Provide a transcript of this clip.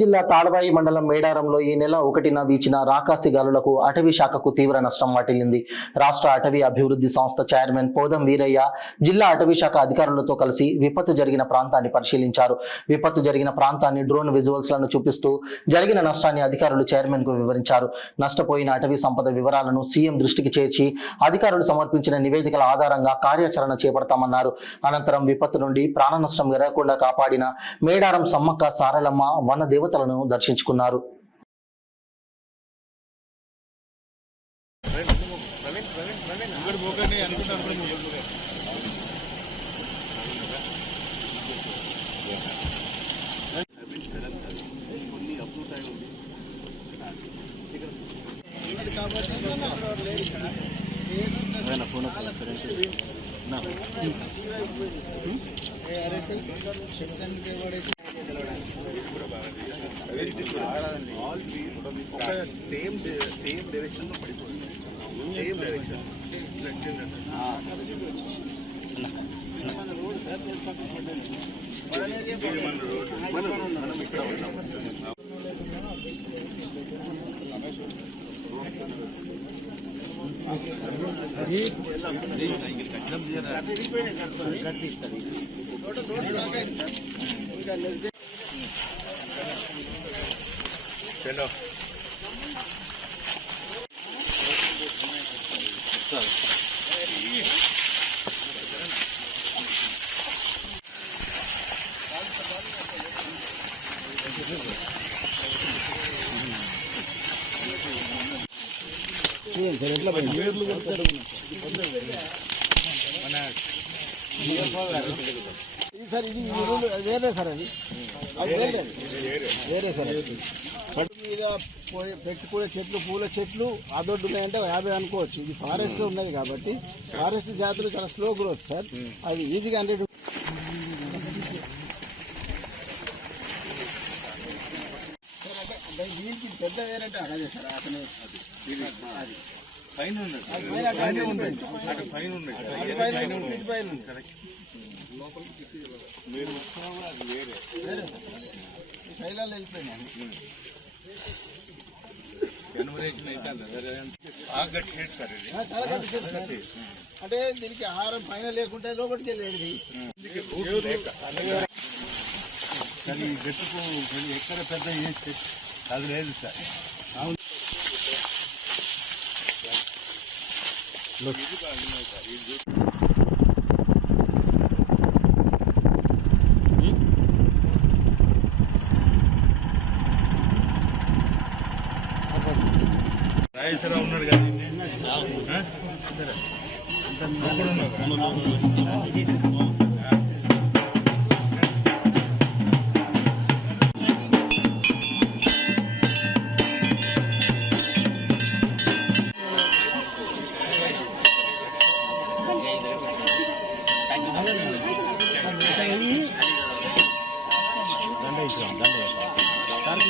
జిల్లా తాడవాయి మండలం మేడారంలో ఈ నెల 1న వీచిన రాకాసి గాలులకు అటవీ శాఖకు తీవ్ర నష్టం వాటిల్లింది. రాష్ట్ర అటవీ అభివృద్ధి సంస్థ చైర్మన్ పోదం వీరయ్య జిల్లా అటవీ శాఖ అధికారులతో కలిసి విపత్తు జరిగిన ప్రాంతాన్ని పరిశీలించారు. విపత్తు జరిగిన ప్రాంతాన్ని డ్రోన్ విజువల్స్ లను చూపిస్తూ జరిగిన నష్టాన్ని అధికారులు చైర్మన్ కు వివరించారు. నష్టపోయిన అటవీ సంపద వివరాలను సీఎం దృష్టికి చేర్చి అధికారులు సమర్పించిన నివేదికల ఆధారంగా కార్యాచరణ చేపడతామన్నారు. అనంతరం విపత్తు నుండి ప్రాణ నష్టం జరగకుండా కాపాడిన మేడారం సమ్మక్క సారలమ్మ వన దేవతలను దర్శించుకున్నారు. సేమ్ డైరెక్షన్ లో పడిపోయింది. సేమ్ డైరెక్షన్ చలో సార్ ఇది వేరే సార్ అది వేరే సార్ పట్టు మీద పెట్టుకునే చెట్లు పూల చెట్లు అదొడ్డు ఉన్నాయంటే 50 అనుకోవచ్చు. ఇది ఫారెస్ట్ లో ఉన్నది కాబట్టి ఫారెస్ట్ జాతులు చాలా స్లో గ్రోత్ సార్. అది ఈజీగా 100 దీనికి పెద్ద వేరంటే అలాగే సార్ అతను శైలాలు వెళ్ళిపోయినాయి. అంటే దీనికి ఆహారం పైన లేకుంటే లోపలికి వెళ్ళేది. గట్టుకు ఎక్కడ పెద్ద అది లేదు సార్. రాజేశ్వరరావు ఉన్నాడు కదా దండ